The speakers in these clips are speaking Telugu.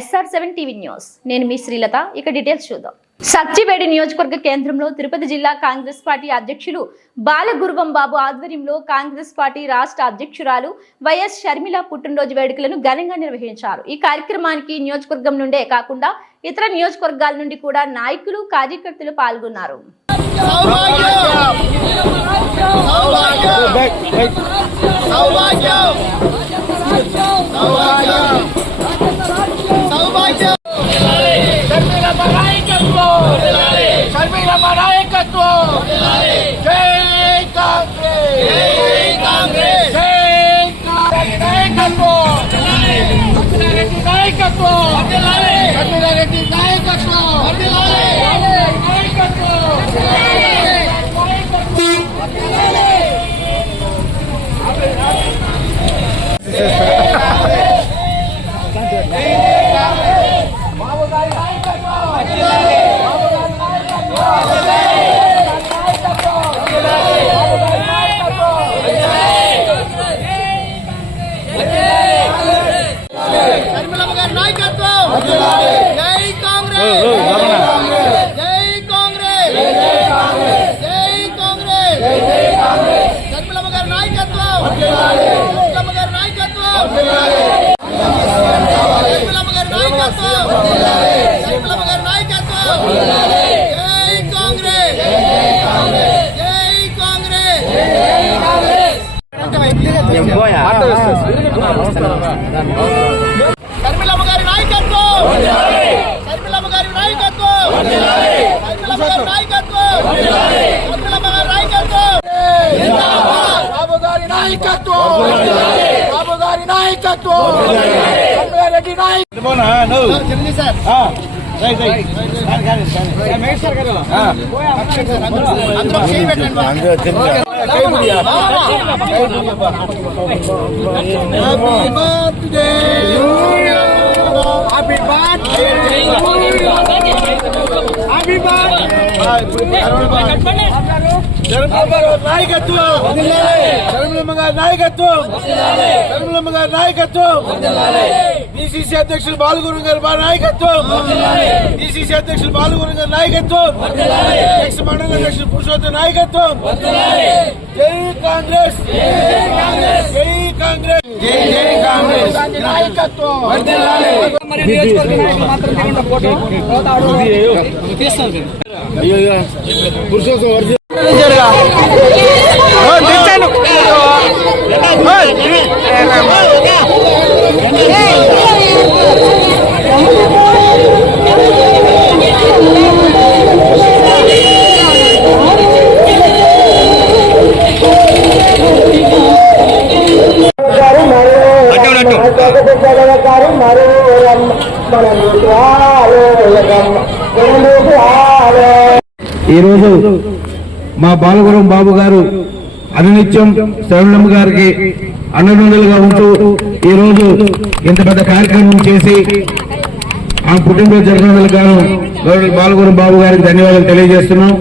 SR7 టీవీ న్యూస్ నేను మీ శ్రీలత ఇక డీటెయిల్స్ చూద్దాం సత్యవేడి నియోజకవర్గ కేంద్రంలో తిరుపతి జిల్లా కాంగ్రెస్ పార్టీ అధ్యక్షులు బాలగురువం బాబు ఆధ్వర్యంలో కాంగ్రెస్ పార్టీ రాష్ట్ర అధ్యక్షురాలు వైఎస్ షర్మిల పుట్టినరోజు వేడుకలను ఘనంగా నిర్వహించారు। ఈ కార్యక్రమానికి నియోజకవర్గం నుండే కాకుండా ఇతర నియోజకవర్గాల నుండి కూడా నాయకులు కార్యకర్తలు పాల్గొన్నారు। DCC అధ్యక్షులు బాలగురు గారి నాయకత్వం, DCC అధ్యక్షులు బాలగురు గారి నాయకత్వం, ఎక్స్ మండల అధ్యక్షులు పురుషోత్తమ నాయకత్వం। జై కాంగ్రెస్, జై కాంగ్రెస్, జై జై కాంగ్రెస్ నాయకత్వం। పురుషోత్తమ ఈరోజు మా బాలగురం బాబు గారు అనునిత్యం శరణమ్మ గారికి అన్నదండలుగా ఉంటూ ఈ రోజు ఇంత పెద్ద కార్యక్రమం చేసి ఆ పుట్టినరోజు జరగడానికి గాను బాలగురం బాబు గారికి ధన్యవాదాలు తెలియజేస్తున్నాం।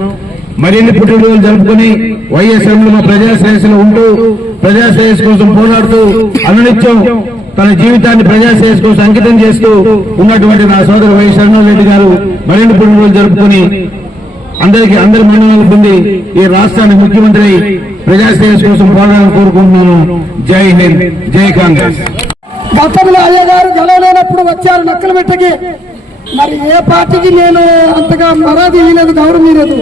మరిన్ని పుట్టినరోజులు జరుపుకుని వైఎస్ఆర్లో ప్రజాశ్రేయస్సులో ఉంటూ ప్రజాశ్రేయస్ కోసం పోరాడుతూ అనునిత్యం తన జీవితాన్ని ప్రజాశ్రేయస్ కోసం అంకితం చేస్తూ ఉన్నటువంటి నా సోదరు వైఎస్ రెడ్డి గారు మరిన్ని పుట్టినరోజులు జరుపుకుని అందరి మన్ననలు పొంది ఈ రాష్ట్రానికి ముఖ్యమంత్రి ప్రజాశ్రేయస్ కోసం పోరాడాలని కోరుకుంటున్నాను। జై హింద్, జై కాంగ్రెస్। గతంలో అయ్య గారు గెలవలేనప్పుడు వచ్చారు నక్కల పెట్టకి, మరి ఏ పార్టీకి నేను అంతగా మరాది ఇవ్వలేదు, గౌరవం ఇవ్వలేదు,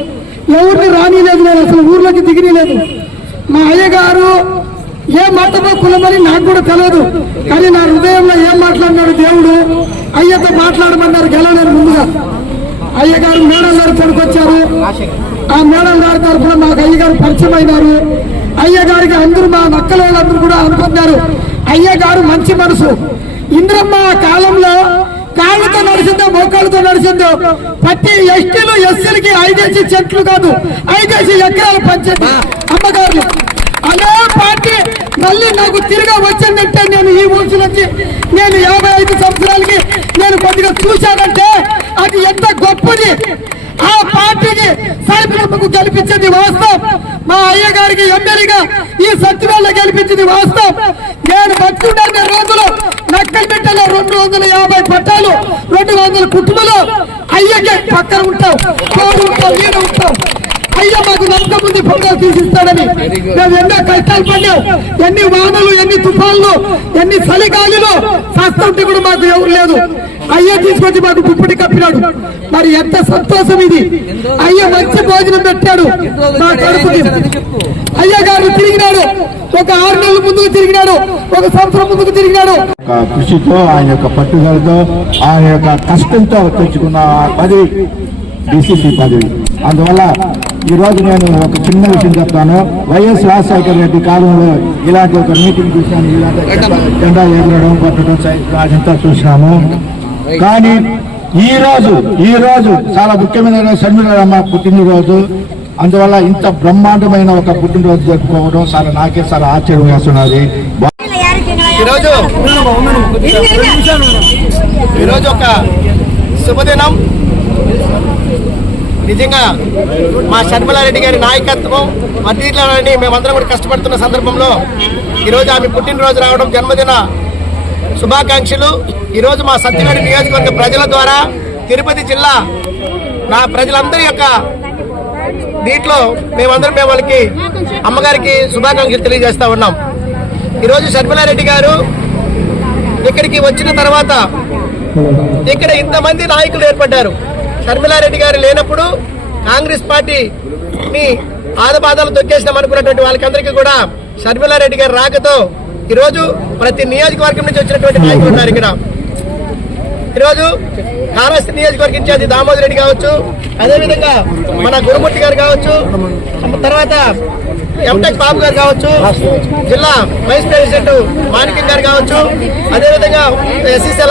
ఎవరిని రానిలేదు, నేను అసలు ఊర్లోకి దిగిలేదు। మా అయ్య గారు ఏ మతమో కులమని నాకు కూడా తెలియదు, కానీ నా హృదయంలో ఏం మాట్లాడినాడు దేవుడు, అయ్యతో మాట్లాడమన్నారు గెలవలేని ముందుగా। అయ్యగారు మేడం గారు పడుకొచ్చారు, ఆ మేడం గారి తరఫున మాకు అయ్యగారు పరిచయం అయినారు। అయ్యగారికి అందరూ మా నక్కల వాళ్ళందరూ కూడా అనుకున్నారు అయ్యగారు మంచి మనసు। ఇంద్రమ్మ కాలంలో కాళ్ళతో నడిచిందో మోకాళ్ళతో నడిచిందో ప్రతి ఎస్టీలు ఎస్సీలకి 5 చెట్లు కాదు 5 ఎకరాలు పంచింది అమ్మగారు। అదే పార్టీ మళ్ళీ నాకు తిరిగా వచ్చిందంటే నేను ఈ ఊర్చి నుంచి నేను 55 సంవత్సరాలకి నేను కొద్దిగా చూశానంటే అది ఎంత గొప్పది। ఆ పార్టీకి సరిపినమ్మకు గెలిపించింది వాస్తవం. మా అయ్య గారికి ఎమ్మెల్యేగా ఈ సచివాలయంలో గెలిపించింది వాస్తవం. నేను బతుకున్న రోజులు నక్కల్పెట్టలో 250 పట్టాలు 200 కుటుంబాలు అయ్యకే పక్కన ఉంటాం, తోడు ఉంటాం, ఈడ ఉంటాం. అయ్య మాకు నమ్మకం ఉంది పొంగలు తీసిస్తాడని. మేము ఎన్నో కష్టాలు పడ్డాం, ఎన్ని వానలు, ఎన్ని తుఫాన్లు, ఎన్ని చలిగాలులు సస్తుంటే కూడా మాకు ఎవరు లేదు. అయ్య తీసుకొచ్చి మాకు దుప్పటి కప్పినాడు. మరి ఎంత సంతోషం ఇది. అయ్య మంచి భోజనం పెట్టాడు మా కడుపుకి. అయ్య గారు తిరిగినాడు, ఒక 6 నెలల ముందుకు తిరిగినాడు, 1 సంవత్సరం ముందుకు తిరిగినాడు. కృషితో ఆయన యొక్క పట్టుదలతో ఆయన యొక్క కష్టంతో తెచ్చుకున్న పదవి డిసిసి పదవి. అందువల్ల ఈ రోజు నేను ఒక చిన్న విషయం చెప్తాను. వైఎస్ రాజశేఖర రెడ్డి కాలంలో ఇలాంటి ఒక మీటింగ్ చూసాను, ఇలాంటి జెండా ఎగరడం కొట్టడం అదంతా చూసినాము. కానీ ఈ రోజు చాలా ముఖ్యమైన షర్మిలమ్మ పుట్టినరోజు. అందువల్ల ఇంత బ్రహ్మాండమైన ఒక పుట్టినరోజు జరుపుకోవడం నాకే చాలా ఆశ్చర్యం వేస్తున్నది. ఈరోజు ఒక శుభదినం. నిజంగా మా షర్మిలారెడ్డి గారి నాయకత్వం వర్ధిల్లాలని మేమందరం కూడా కష్టపడుతున్న సందర్భంలో ఈరోజు ఆమె పుట్టినరోజు రావడం, జన్మదిన శుభాకాంక్షలు. ఈరోజు మా సత్యవేడు నియోజకవర్గ ప్రజల ద్వారా తిరుపతి జిల్లా నా ప్రజలందరి యొక్క దీంట్లో మేమందరం వాళ్ళకి అమ్మగారికి శుభాకాంక్షలు తెలియజేస్తా ఉన్నాం. ఈరోజు షర్మిలారెడ్డి గారు ఇక్కడికి వచ్చిన తర్వాత ఇక్కడ ఇంతమంది నాయకులు ఏర్పడ్డారు. షర్మిలారెడ్డి గారు లేనప్పుడు కాంగ్రెస్ పార్టీని ఆదపాదాలు తొక్కేసినాం అనుకున్నటువంటి వాళ్ళకందరికీ కూడా షర్మిలారెడ్డి గారు రాకతో ఈరోజు ప్రతి నియోజకవర్గం నుంచి వచ్చినటువంటి నాయకులు ఉన్నారు. ఇక్కడ ఈరోజు కాళహస్తి నియోజకవర్గ ఇన్ఛార్జి దామోదర్ రెడ్డి కావచ్చు, అదేవిధంగా మన గురుమూర్తి గారు కావచ్చు, తర్వాత ఎంటెక్ బాబు గారు కావచ్చు, జిల్లా వైస్ ప్రెసిడెంట్ మాణిక్యం గారు కావచ్చు, అదేవిధంగా ఎస్సీసీఎల్